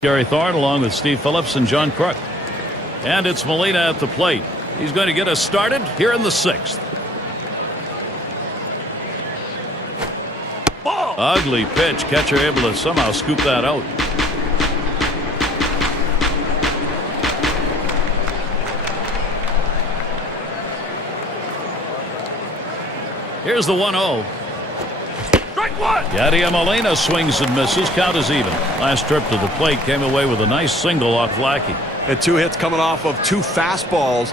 Gary Thorne along with Steve Phillips and John Crook. And it's Molina at the plate. He's going to get us started here in the sixth. Ball. Ugly pitch. Catcher able to somehow scoop that out. Here's the 1-0. Strike one. Yadier Molina swings and misses. Count is even. Last trip to the plate came away with a nice single off Lackey. And 2 hits coming off of 2 fastballs.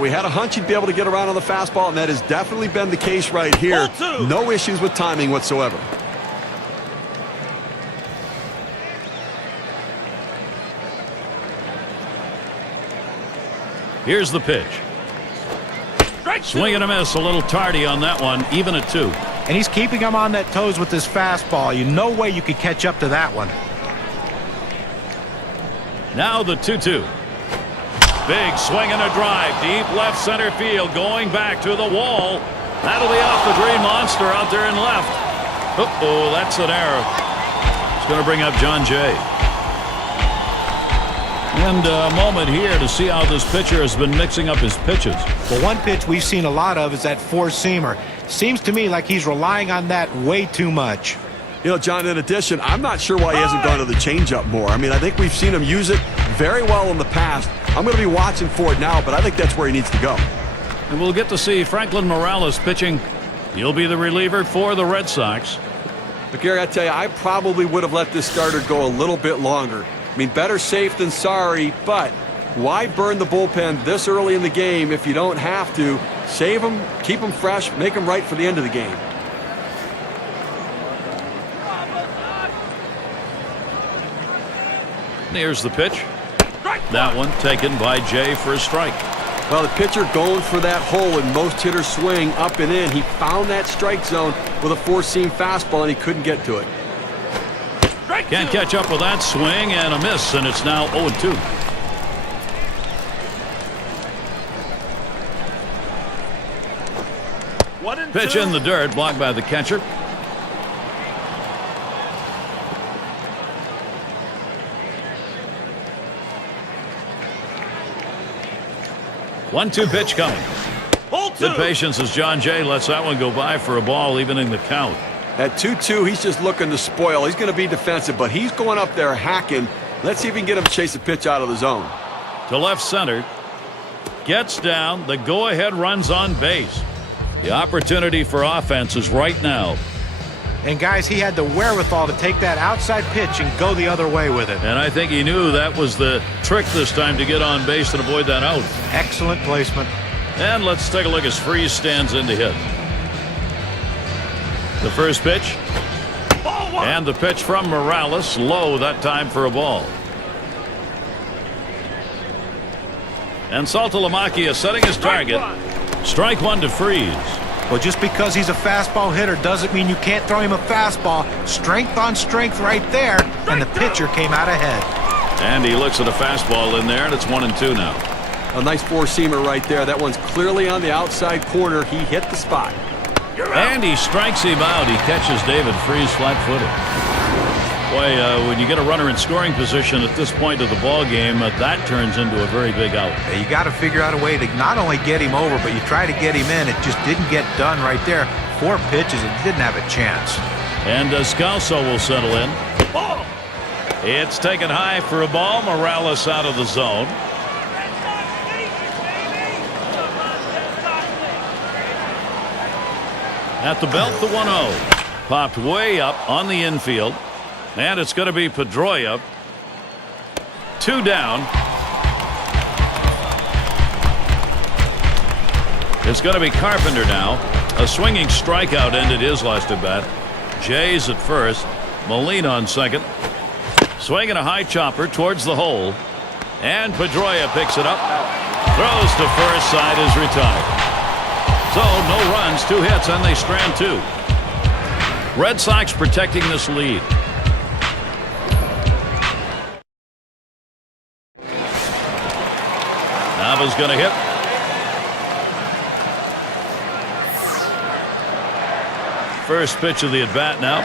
We had a hunch he'd be able to get around on the fastball, and that has definitely been the case right here. No issues with timing whatsoever. Here's the pitch. Swing and a miss. A little tardy on that one. Even at 2. And he's keeping him on that toes with his fastball. No way you could catch up to that one. Now the 2-2. Big swing and a drive. Deep left center field. Going back to the wall. That'll be off the Green Monster out there in left. Uh-oh, that's an error. It's going to bring up John Jay. And a moment here to see how this pitcher has been mixing up his pitches. Well, one pitch we've seen a lot of is that four-seamer. Seems to me like he's relying on that way too much. You know, John, in addition, I'm not sure why he hasn't gone to the changeup more. I mean, I think we've seen him use it very well in the past. I'm going to be watching for it now, but I think that's where he needs to go. And we'll get to see Franklin Morales pitching. He'll be the reliever for the Red Sox. But, Gary, I tell you, I probably would have let this starter go a little bit longer. I mean, better safe than sorry, but why burn the bullpen this early in the game if you don't have to? Save them, keep them fresh, make them right for the end of the game. Here's the pitch. That one taken by Jay for a strike. Well, the pitcher going for that hole in most hitters' swing up and in. He found that strike zone with a four-seam fastball, and he couldn't get to it. Can't catch up with that swing and a miss, and it's now 0-2. Pitch in the dirt, blocked by the catcher. One-two pitch coming. Good patience as John Jay lets that one go by for a ball, evening the count. At 2-2, he's just looking to spoil. He's going to be defensive, but he's going up there hacking. Let's see if we can get him to chase a pitch out of the zone. To left center. Gets down. The go-ahead runs on base. The opportunity for offense is right now. And, guys, he had the wherewithal to take that outside pitch and go the other way with it. And I think he knew that was the trick this time to get on base and avoid that out. Excellent placement. And let's take a look as Freese stands in to hit. The first pitch. And the pitch from Morales. Low that time for a ball. And Saltalamacchia setting his target. Strike one to Freese. Well, just because he's a fastball hitter doesn't mean you can't throw him a fastball. Strength on strength right there. And the pitcher came out ahead. And he looks at a fastball in there, and it's 1-2 now. A nice four-seamer right there. That one's clearly on the outside corner. He hit the spot. And he strikes him out. He catches David Freese flat-footed. Boy, when you get a runner in scoring position at this point of the ball game, that turns into a very big out. You got to figure out a way to not only get him over, but you try to get him in. It just didn't get done right there. 4 pitches, it didn't have a chance. And Scalzo will settle in. It's taken high for a ball. Morales out of the zone. At the belt, the 1-0. Popped way up on the infield. And it's going to be Pedroia. 2 down. It's going to be Carpenter now. A swinging strikeout ended his last at bat. Jay's at first. Molina on second. Swinging a high chopper towards the hole. And Pedroia picks it up. Throws to first, side is retired. So no runs, 2 hits, and they strand 2. Red Sox protecting this lead. Nava's going to hit. First pitch of the at-bat now.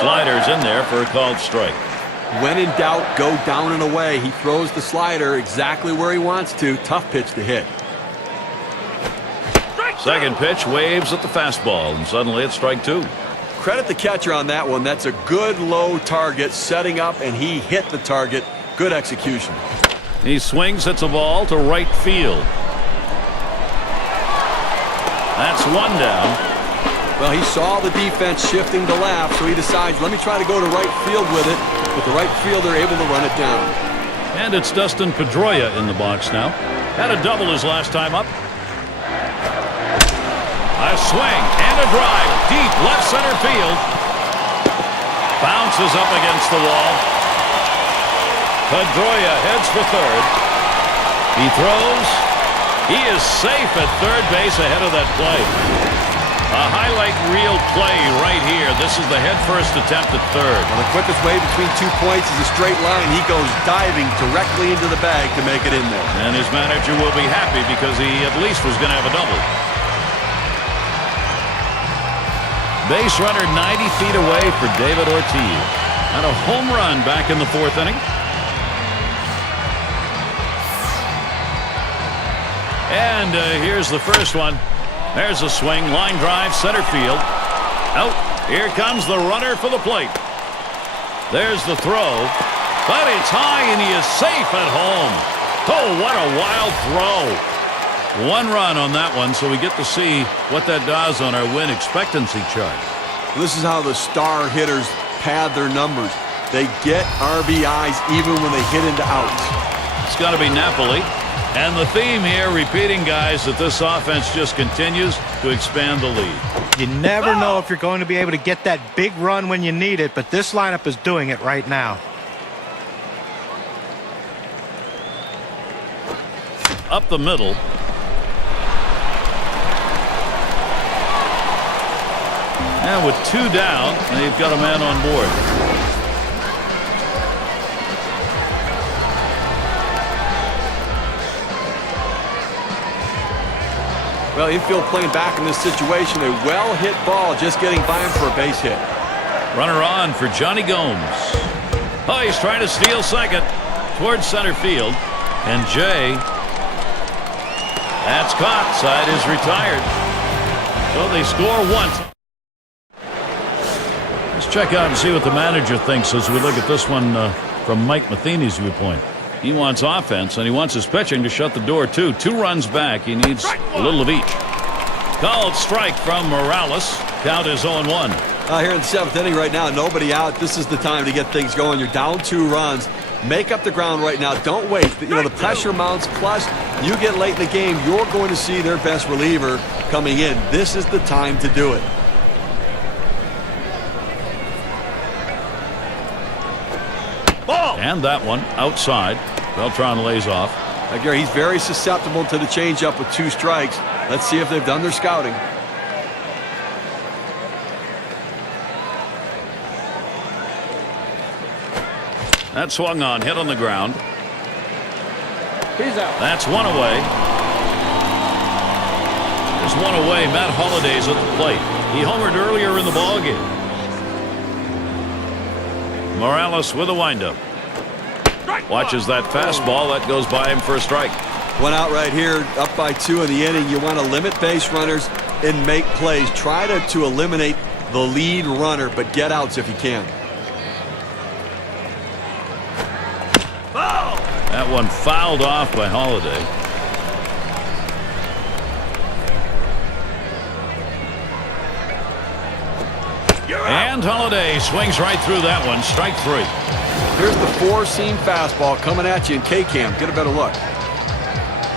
Slider's in there for a called strike. When in doubt, go down and away. He throws the slider exactly where he wants to. Tough pitch to hit. Second pitch waves at the fastball, and suddenly it's strike two. Credit the catcher on that one. That's a good low target setting up, and he hit the target. Good execution. He swings, hits a ball to right field. That's one down. Well, he saw the defense shifting to left, so he decides, let me try to go to right field with it. But the right fielder able to run it down. And it's Dustin Pedroia in the box now. Had a double his last time up. A swing and a drive deep left center field. Bounces up against the wall. Pedroia heads for third. He throws. He is safe at third base ahead of that play. A highlight reel play right here. This is the head-first attempt at third. Well, the quickest way between 2 points is a straight line. He goes diving directly into the bag to make it in there. And his manager will be happy because he at least was going to have a double. Base runner 90 feet away for David Ortiz. And a home run back in the fourth inning. And here's the first one. There's a swing, line drive, center field. Out. Here comes the runner for the plate. There's the throw. But it's high and he is safe at home. Oh, what a wild throw. One run on that one, so we get to see what that does on our win expectancy chart. This is how the star hitters pad their numbers. They get RBIs even when they hit into outs. It's got to be Napoli. And the theme here, repeating, guys, that this offense just continues to expand the lead. You never know if you're going to be able to get that big run when you need it, but this lineup is doing it right now. Up the middle. And with two down, they've got a man on board. Well, infield playing back in this situation. A well-hit ball just getting by him for a base hit. Runner on for Johnny Gomes. Oh, he's trying to steal second towards center field. And Jay, that's caught. Side is retired. So they score once. Let's check out and see what the manager thinks as we look at this one from Mike Matheny's viewpoint. He wants offense, and he wants his pitching to shut the door, too. 2 runs back. He needs a little of each. Called strike from Morales. Count is 0-1. Here in the 7th inning right now, nobody out. This is the time to get things going. You're down 2 runs. Make up the ground right now. Don't wait. You know, the pressure mounts. Plus, you get late in the game, you're going to see their best reliever coming in. This is the time to do it. And that one outside. Beltran lays off. Gary, he's very susceptible to the changeup with 2 strikes. Let's see if they've done their scouting. That swung on, hit on the ground. He's out. That's one away. There's one away. Matt Holliday's at the plate. He homered earlier in the ballgame. Morales with a windup. Watches that fastball. That goes by him for a strike. One out right here, up by 2 in the inning. You want to limit base runners and make plays. Try to eliminate the lead runner, but get outs if you can. That one fouled off by Holliday. And Holliday swings right through that one. Strike 3. Here's the 4-seam fastball coming at you in K-Cam. Get a better look.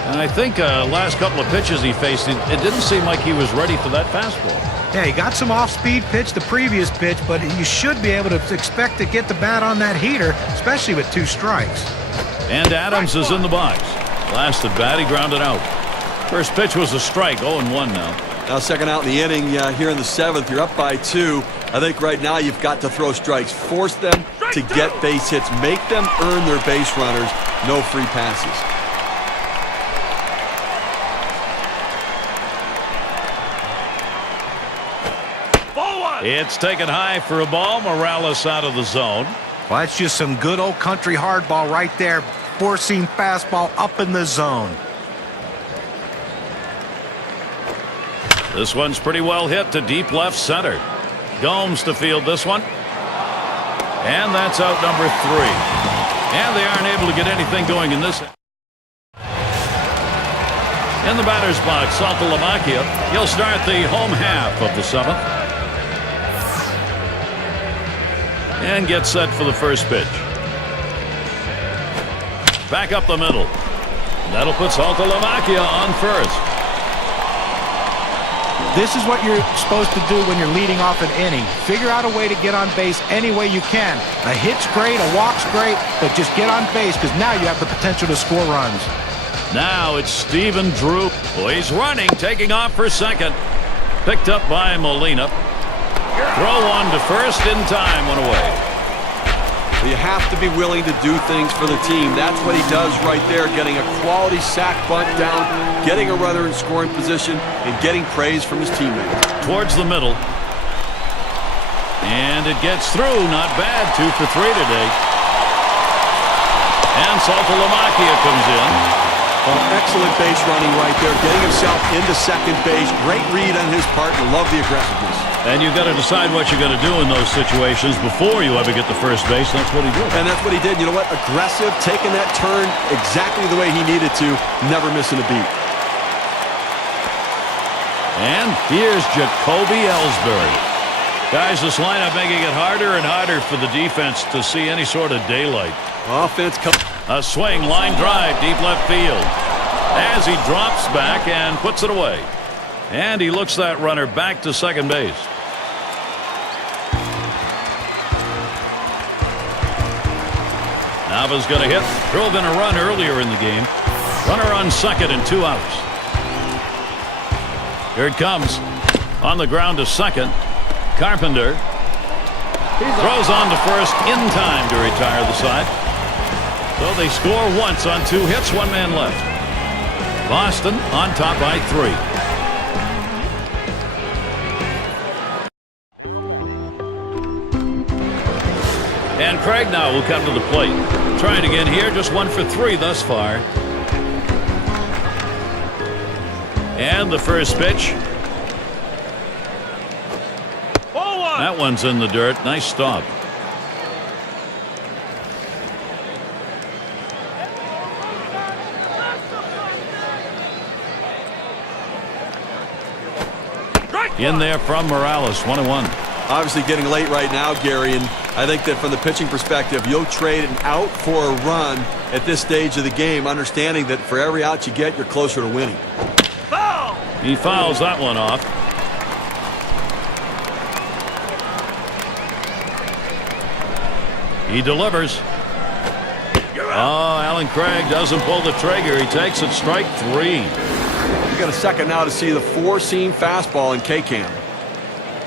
And I think last couple of pitches he faced, it didn't seem like he was ready for that fastball. Yeah, he got some off-speed pitch the previous pitch, but you should be able to expect to get the bat on that heater, especially with 2 strikes. And Adams is in the box. Last at bat, he grounded out. First pitch was a strike, 0-1 now. Now second out in the inning here in the 7th. You're up by 2. I think right now you've got to throw strikes. Force them to get base hits. Make them earn their base runners. No free passes. It's taken high for a ball. Morales out of the zone. Well, that's just some good old country hardball right there. Four-seam fastball up in the zone. This one's pretty well hit to deep left center. Gomes to field this one. And that's out number 3. And they aren't able to get anything going in this. In the batter's box, Saltalamacchia. He'll start the home half of the 7th. And get set for the first pitch. Back up the middle. That'll put Saltalamacchia on first. This is what you're supposed to do when you're leading off an inning. Figure out a way to get on base any way you can. A hit's great, a walk's great, but just get on base because now you have the potential to score runs. Now it's Stephen Drew. Oh, he's running, taking off for second. Picked up by Molina. Throw one to first in time, one away. You have to be willing to do things for the team. That's what he does right there, getting a quality sac bunt down, getting a runner in scoring position, and getting praise from his teammates. Towards the middle. And it gets through. Not bad. 2 for 3 today. And Saltalamacchia comes in. Well, excellent base running right there, getting himself into second base. Great read on his part, and love the aggressiveness. And you've got to decide what you're going to do in those situations before you ever get to first base. That's what he did. And that's what he did. You know what? Aggressive, taking that turn exactly the way he needed to, never missing a beat. And here's Jacoby Ellsbury. Guys, this lineup making it harder and harder for the defense to see any sort of daylight. Offense comes. A swing, line drive, deep left field. As he drops back and puts it away. And he looks that runner back to second base. Nava's going to hit. Drove in a run earlier in the game. Runner on second and 2 outs. Here it comes. On the ground to second. Carpenter throws on to first in time to retire the side. So they score once on 2 hits, 1 man left. Boston on top by 3. And Craig now will come to the plate. Trying again here, just 1 for 3 thus far. And the first pitch. That one's in the dirt. Nice stop. In there from Morales, 1-1. Obviously getting late right now, Gary, and I think that from the pitching perspective, you'll trade an out for a run at this stage of the game, understanding that for every out you get, you're closer to winning. Foul! He fouls that one off. He delivers. Oh, Alan Craig doesn't pull the trigger. He takes it strike 3. You got a second now to see the 4-seam fastball in K-Cam.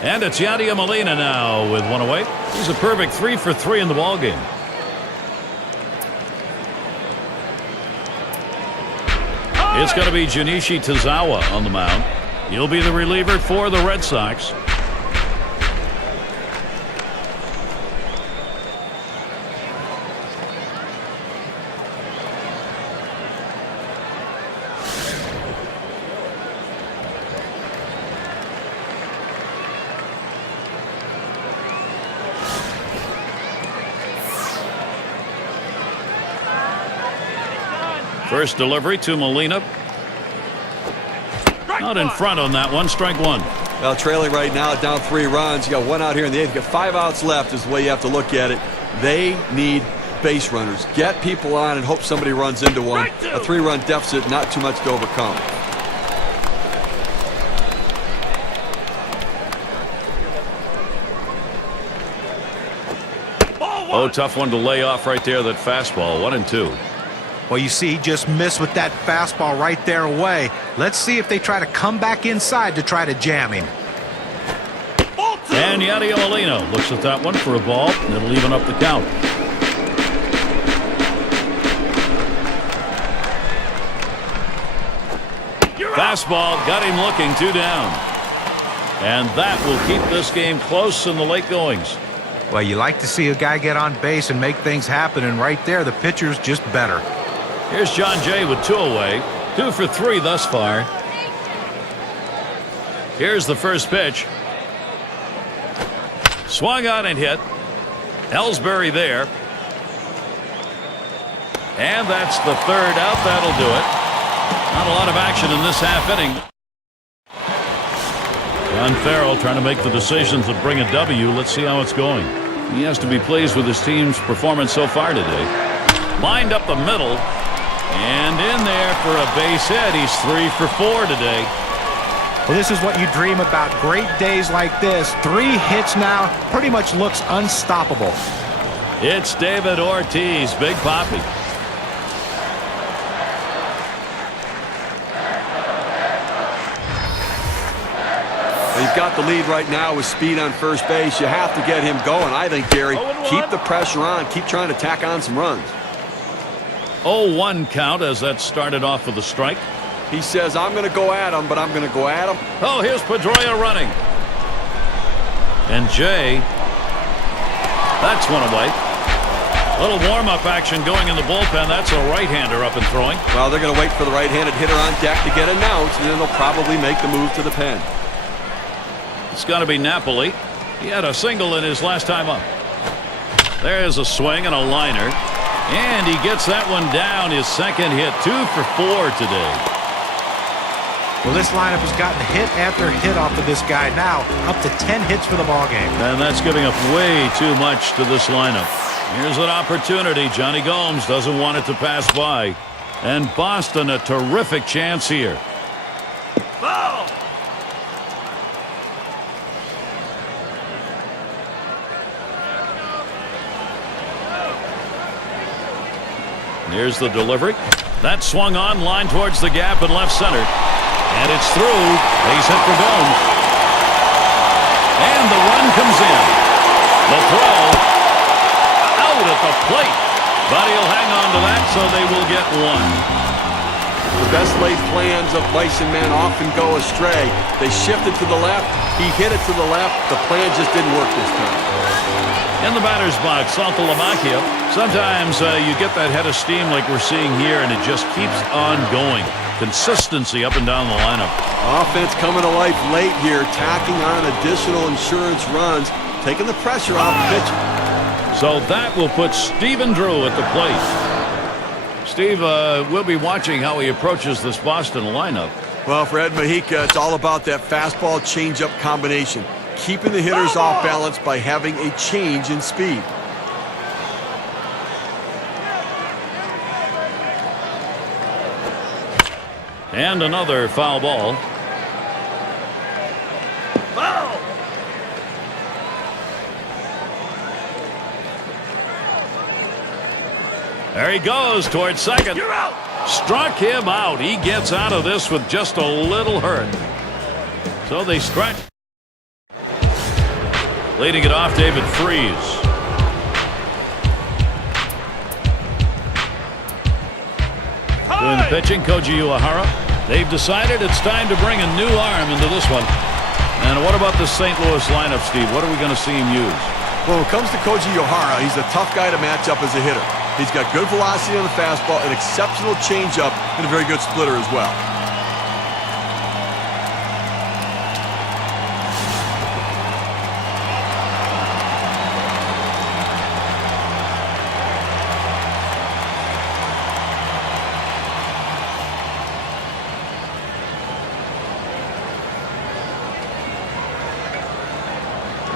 And it's Yadier Molina now with 1 away. He's a perfect 3 for 3 in the ballgame. It's going to be Junichi Tazawa on the mound. He'll be the reliever for the Red Sox. First delivery to Molina. Not in front on that one. Strike 1. Well, trailing right now, down 3 runs. You got 1 out here in the 8th. You got 5 outs left is the way you have to look at it. They need base runners. Get people on and hope somebody runs into one. A 3-run deficit, not too much to overcome. Oh, tough one to lay off right there, that fastball. 1-2. Well, you see, he just missed with that fastball right there away. Let's see if they try to come back inside to try to jam him. And Yadier Molina looks at that one for a ball, and it'll even up the count. Fastball got him looking, 2 down. And that will keep this game close in the late goings. Well, you like to see a guy get on base and make things happen, and right there, the pitcher's just better. Here's John Jay with 2 away. 2 for 3 thus far. Here's the first pitch. Swung on and hit. Ellsbury there. And that's the 3rd out. That'll do it. Not a lot of action in this half inning. John Farrell trying to make the decisions that bring a W. Let's see how it's going. He has to be pleased with his team's performance so far today. Lined up the middle. And in there for a base hit. He's 3 for 4 today. Well, this is what you dream about. Great days like this. 3 hits now. Pretty much looks unstoppable. It's David Ortiz. Big Papi. You've got the lead right now with speed on first base. You have to get him going, I think, Gary. Keep the pressure on. Keep trying to tack on some runs. 0-1 count as that started off with a strike. He says, I'm going to go at him, but I'm going to go at him. Oh, here's Pedroia running. And Jay. That's one away. A little warm-up action going in the bullpen. That's a right-hander up and throwing. Well, they're going to wait for the right-handed hitter on deck to get announced, and then they'll probably make the move to the pen. It's got to be Napoli. He had a single in his last time up. There's a swing and a liner. And he gets that one down. His second hit. 2 for 4 today. Well, this lineup has gotten hit after hit off of this guy now. Up to 10 hits for the ballgame. And that's giving up way too much to this lineup. Here's an opportunity. Johnny Gomes doesn't want it to pass by. And Boston a terrific chance here. Ball. Here's the delivery. That swung on, line towards the gap in left center. And it's through. Base hit for Gomes. And the run comes in. The throw out at the plate. But he'll hang on to that, so they will get 1. The best laid plans of mice and men often go astray. They shifted to the left. He hit it to the left. The plan just didn't work this time. In the batter's box, Saltalamacchia. Sometimes you get that head of steam like we're seeing here, and it just keeps on going. Consistency up and down the lineup. Offense coming to life late here, tacking on additional insurance runs, taking the pressure off the pitcher. So that will put Stephen Drew at the plate. Steve, we'll be watching how he approaches this Boston lineup. Well, for Ed Majica, it's all about that fastball changeup combination. Keeping the hitters off balance by having a change in speed. And another foul ball. Foul! There he goes towards second. You're out. Struck him out. He gets out of this with just a little hurt. So they stretch. Leading it off, David Freese. Doing the pitching, Koji Uehara. They've decided it's time to bring a new arm into this one. And what about the St. Louis lineup, Steve? What are we going to see him use? Well, when it comes to Koji Uehara, he's a tough guy to match up as a hitter. He's got good velocity on the fastball, an exceptional changeup, and a very good splitter as well.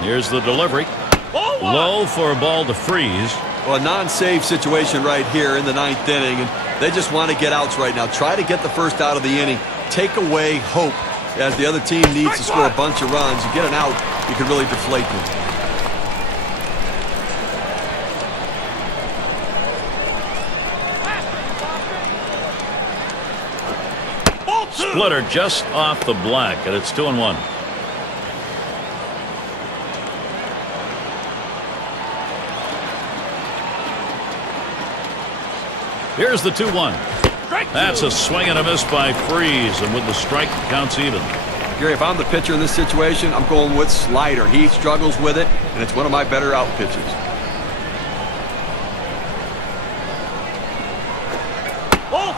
Here's the delivery. Low for a ball to Freese. Well, a non-save situation right here in the 9th inning, and they just want to get outs right now. Try to get the first out of the inning. Take away hope as the other team needs to score a bunch of runs. You get an out, you can really deflate them. Splitter just off the black, and it's 2-1. Here's the 2-1. That's a swing and a miss by Freese, and with the strike, counts even. Gary, if I'm the pitcher in this situation, I'm going with slider. He struggles with it, and it's one of my better out pitches.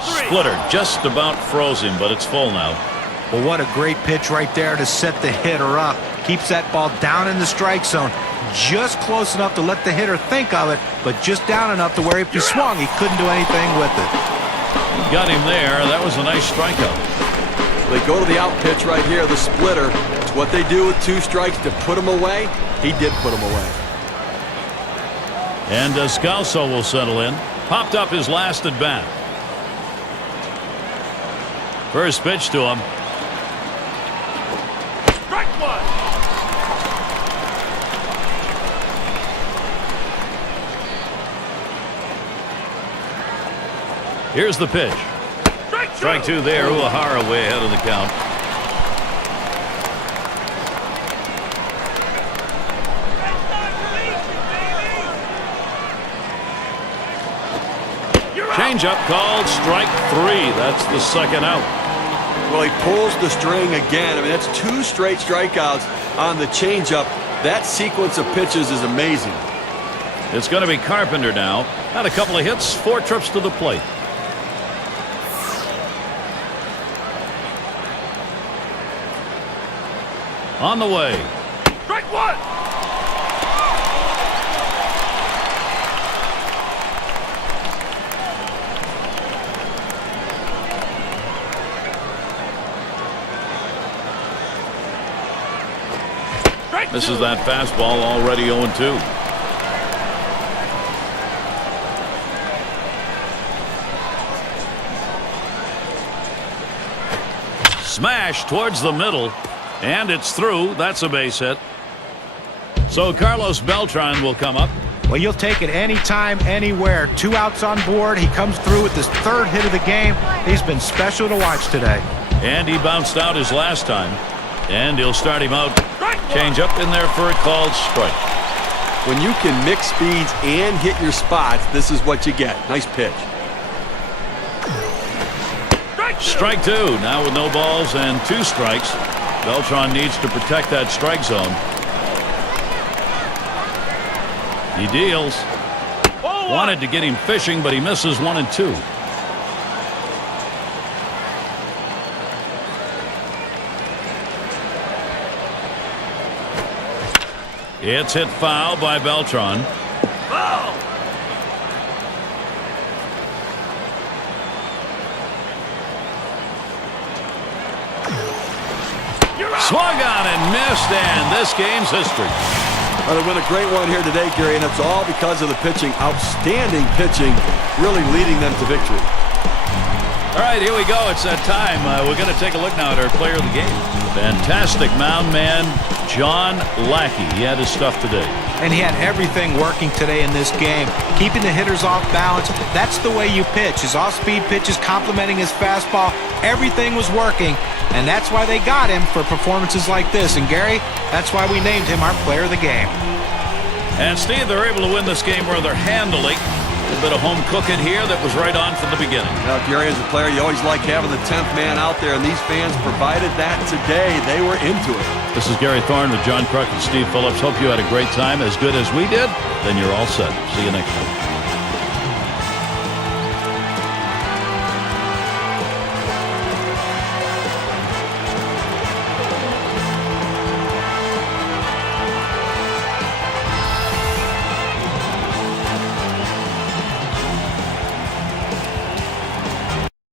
Splitter just about froze him, but it's full now. Well, what a great pitch right there to set the hitter up. Keeps that ball down in the strike zone. Just close enough to let the hitter think of it, but just down enough to where if he swung, he couldn't do anything with it. Got him there. That was a nice strikeout. They go to the out pitch right here, the splitter. It's what they do with 2 strikes to put him away. He did put him away. And Descalso will settle in. Popped up his last at bat. First pitch to him. Strike 1. Here's the pitch. Strike 2 there. Uehara way ahead of the count. Changeup called strike 3. That's the second out. Well, he pulls the string again. I mean, that's 2 straight strikeouts on the changeup. That sequence of pitches is amazing. It's going to be Carpenter now. Had a couple of hits, 4 trips to the plate. On the way. Strike 1. This is that fastball already 0-2. Smash towards the middle. And it's through. That's a base hit. So Carlos Beltran will come up. Well, you'll take it anytime, anywhere. 2 outs on board. He comes through with his 3rd hit of the game. He's been special to watch today. And he bounced out his last time. And he'll start him out. Change up in there for a called strike. When you can mix speeds and hit your spots, this is what you get. Nice pitch. Strike 2. Now with no balls and 2 strikes. Beltran needs to protect that strike zone. He deals. Wanted to get him fishing, but he misses 1 and 2. It's hit foul by Beltran. Foul. Swung on and missed, and this game's history. Well, they win a great one here today, Gary, and it's all because of the pitching. Outstanding pitching, really leading them to victory. All right, here we go. It's that time. We're going to take a look now at our player of the game. Fantastic mound man, John Lackey. He had his stuff today. And he had everything working today in this game. Keeping the hitters off balance. That's the way you pitch. His off-speed pitches complementing his fastball. Everything was working. And that's why they got him for performances like this. And Gary, that's why we named him our player of the game. And Steve, they're able to win this game rather handily. A bit of home cooking here that was right on from the beginning. Now, Gary, as a player, you always like having the 10th man out there, and these fans provided that today. They were into it. This is Gary Thorne with John Kruk and Steve Phillips. Hope you had a great time, as good as we did. Then you're all set. See you next time.